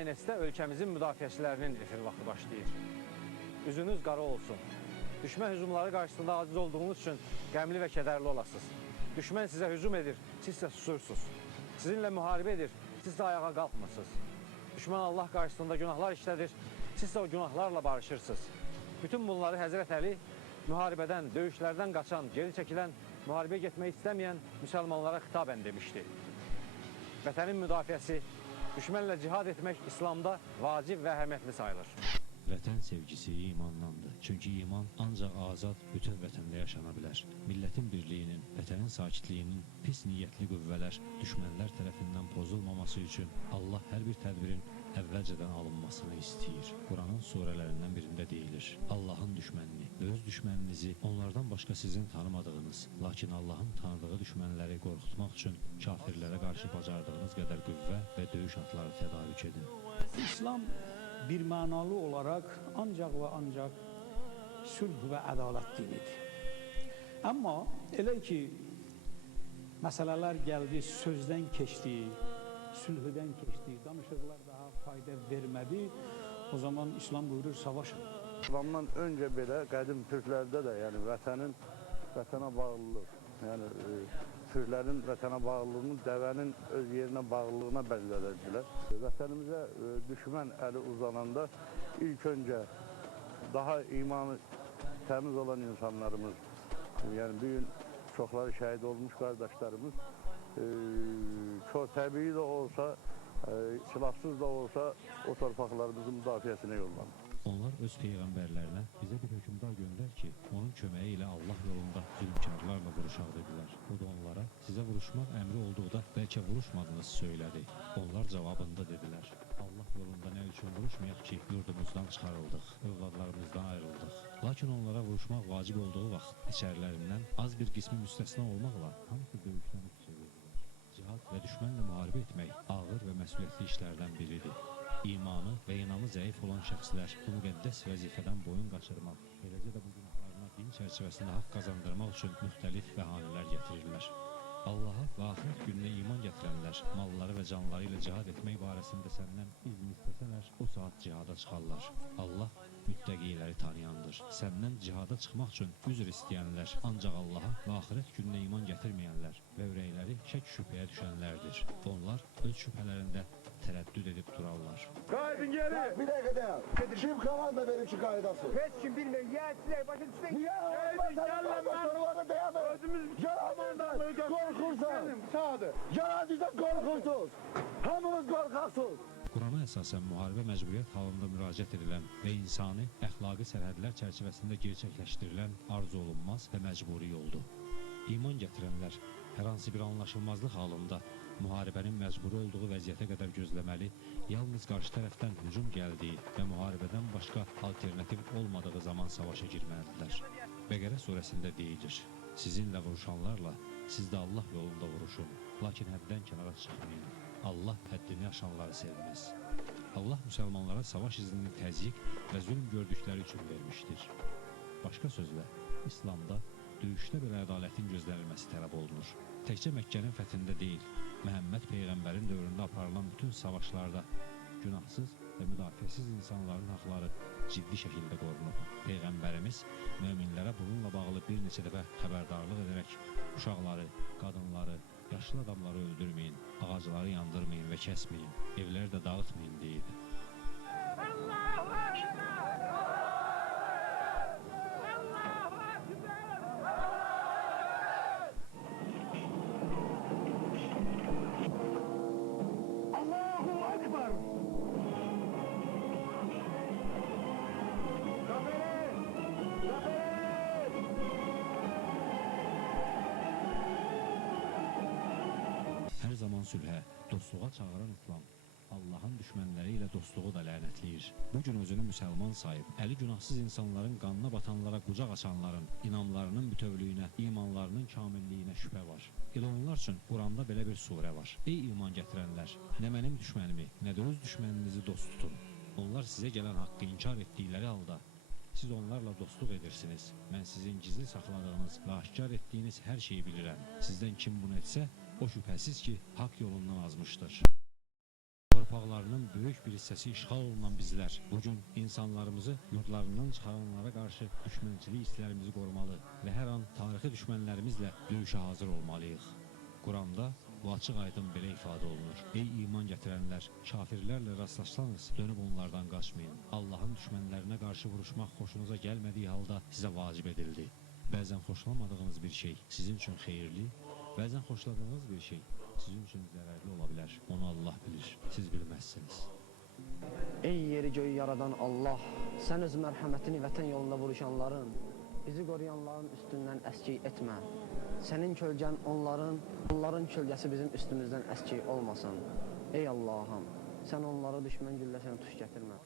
INS-də ölkəmizin müdafiəçilərinin efir vaxtı başlayır. Üzünüz qara olsun. Düşmən hücumları qarşısında aciz olduğunuz üçün qəmli və kədərli olasınız. Düşmən sizə hücum edir, siz isə susursunuz. Sizinlə müharibə edir, siz də ayağa qalxmırsınız. Düşmən Allah qarşısında günahlar işlədir, siz də o günahlarla barışırsınız. Bütün bunları Həzrət Əli müharibədən, döyüşlərdən qaçan, geri çəkilən, müharibəyə getmək istəməyən müsəlmanlara xitabən demişdi. Vətənin müdafiəsi, düşmənlə cihad etmək İslamda vacib və əhəmiyyətli sayılır. Vətən sevgisi imandandır. Çünki iman ancaq azad, bütün vətəndə yaşana bilər. Millətin birliyinin, vətənin sakitliyinin pis niyyətli qüvvələr, düşmənlər tərəfindən pozulmaması üçün Allah hər bir tədbirin əvvəlcədən alınmasını istəyir. Quranın surələrindən birində deyilir: Allahın düşmənini və öz düşməninizi onlardan başqa sizin tanımadığınız, lakin Allahın tanıdığı düşmənləri qorxutmaq üçün kafirlərə qarşı bacardığınız qədər qüvvə və döyüş atları tədarük edin. İslam bir mənalı olaraq ancaq və ancaq sülh və ədalət dinidir. Amma elə ki, məsələlər gəldi, sözdən keçdi, sülhüdən keçdi, danışıqlar daha fayda vermədi, o zaman İslam buyurur, savaşın. İslamdan öncə belə qədim türklərdə də, yəni vətənə bağlılıq, yəni türklərin vətənə bağlılığını dəvənin öz yerinə bağlılığına bənzədilər. Vətənimizə düşmən əli uzananda ilk öncə daha imanı təmiz olan insanlarımız, yəni bir gün çoxları şəhid olmuş qardaşlarımız, çox təbii də olsa, silahsız da olsa o torpaqlarımızın müdafiəsinə yollanır. Onlar öz peyğəmbərlərinə bizə bir hökmdar göndər ki, onun köməyi ilə Allah yolunda zülmkarlarla vuruşaq dedilər. O da onlara, sizə vuruşmaq əmri olduqda bəlkə vuruşmadınız söylədi. Onlar cavabında dedilər: Allah yolunda nə üçün vuruşmayaq ki, yurdumuzdan çıxarıldıq, övladlarımızdan ayrıldıq. Lakin onlara vuruşmaq vacib olduğu vaxt içərilərindən az bir qismi müstəsna olmaqla hamısı döyüşdən üst çevirdilər. Cihad və düşmənlə müharibə etmək ağır və məsuliyyətli işlərdən biridir. İmanı və inamı zəif olan şəxslər bu müqəddəs vəzifədən boyun qaçırmaq, eləcə də bu günahlarına din çərçivəsində haqq qazandırmaq üçün müxtəlif bəhanələr gətirirlər. Allaha və axirət gününə iman gətirənlər, malları və canları ilə cihad etmək barəsində səndən izin istəsələr, o saat cihada çıxarlar. Allah müttəqiləri tanıyandır. Səndən cihada çıxmaq üçün üzr istəyənlər ancaq Allaha və axirət gününə iman gətirməyənlər və ürəkləri şək şübhəyə düşənlərdir. Onlar öz şübhələrində tərəddüd edib durarlar. Qaydın geri! Bir dəqiqə, kim komanda verir ki qaydası? Heç kim bilmir, yiyəsilər, başa düşsün. Niyə olmazsa dayanır? Özümüz Yalanınızdan qorxursan. Sağdır. Yalancıdan qorxursuz. Hamınız qorxarsınız. Qurana əsasən müharibə məcburiyyət halında müraciət edilən və insani, əxlaqi sərhədlər çərçivəsində gerçəkləşdirilən arzu olunmaz və məcburi yoldur. İman gətirənlər hər hansı bir anlaşılmazlıq halında müharibənin məcburi olduğu vəziyyətə qədər gözləməli, yalnız qarşı tərəfdən hücum gəldiyi və müharibədən başqa alternativ olmadığı zaman savaşa girməlidirlər. Bəqərə surəsində deyilir: sizinlə vuruşanlarla siz də Allah yolunda vuruşun, lakin həddən kənara çıxmayın. Allah həddini aşanları sevməz. Allah müsəlmanlara savaş iznini təzyiq və zülm gördükləri üçün vermişdir. Başqa sözlə, İslamda döyüşdə belə ədalətin gözlənilməsi tələb olunur. Təkcə Məkkənin fəthində deyil, Məhəmməd Peyğəmbərin dövründə aparılan bütün savaşlarda günahsız və müdafiəsiz insanların haqları ciddi şəkildə qorunub. Peyğəmbərimiz möminlərə bununla bağlı bir neçə dəfə xəbərdarlıq edərək uşaqları, qadınları, yaşlı adamları öldürməyin, ağacları yandırmayın və kəsməyin, evləri də dağıtmayın deyib. Hər zaman sülhə, dostluğa çağıran İslam, Allahın düşmənləri ilə dostluğu da lənətləyir. Bugün özünü müsəlman sayıb, əli günahsız insanların qanına batanlara qucaq açanların, inamlarının bütövlüyünə, imanlarının kamilliyinə şübhə var. Elə onlar üçün Quranda belə bir surə var: ey iman gətirənlər, nə mənim düşmənimi, nə də öz düşməninizi dost tutun. Onlar sizə gələn haqqı inkar etdikləri halda, siz onlarla dostluq edirsiniz. Mən sizin gizli saxladığınız və aşkar etdiyiniz hər şeyi bilirəm. Sizdən kim bunu etsə, o şübhəsiz ki, haqq yolundan azmışdır. torpaqlarının böyük bir hissəsi işğal olunan bizlər bugün insanlarımızı yurdlarından çıxaranlara qarşı düşmənçilik hisslərimizi qorumalı və hər an tarixi düşmənlərimizlə döyüşə hazır olmalıyıq. Quranda bu açıq aydın belə ifadə olunur. Ey iman gətirənlər, kafirlərlə rastlaşsanız dönüb onlardan qaçmayın. Allahın düşmənlərinə qarşı vuruşmaq xoşunuza gəlmədiyi halda sizə vacib edildi. Bəzən xoşlamadığınız bir şey sizin üçün xeyirli, bəzən xoşladığınız bir şey sizin üçün zərərli ola bilər. Onu Allah bilir, siz bilməzsiniz. Ey yeri göyü yaradan Allah, sən öz mərhəmətini vətən yolunda vuruşanların, bizi qoruyanların üstündən əskik etmə. Sənin kölgən onların kölgəsi bizim üstümüzdən əskik olmasın. Ey Allahım, sən onları düşmən gülləsinə tuş gətirmə.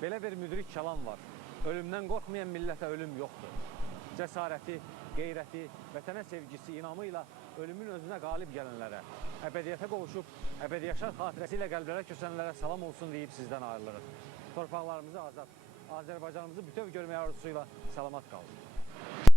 Belə bir müdrik kəlam var. Ölümdən qorxmayan millətə ölüm yoxdur. Cəsarəti, qeyrəti, vətənə sevgisi, inamı ilə ölümün özünə qalib gələnlərə, əbədiyyətə qovuşub, əbədiyyəşar xatirəsi ilə qəlblərə kösənlərə salam olsun deyib sizdən ayrılırıq. Torpaqlarımızı azad, Azərbaycanımızı bütöv görməyə arzusuyla salamat qalın.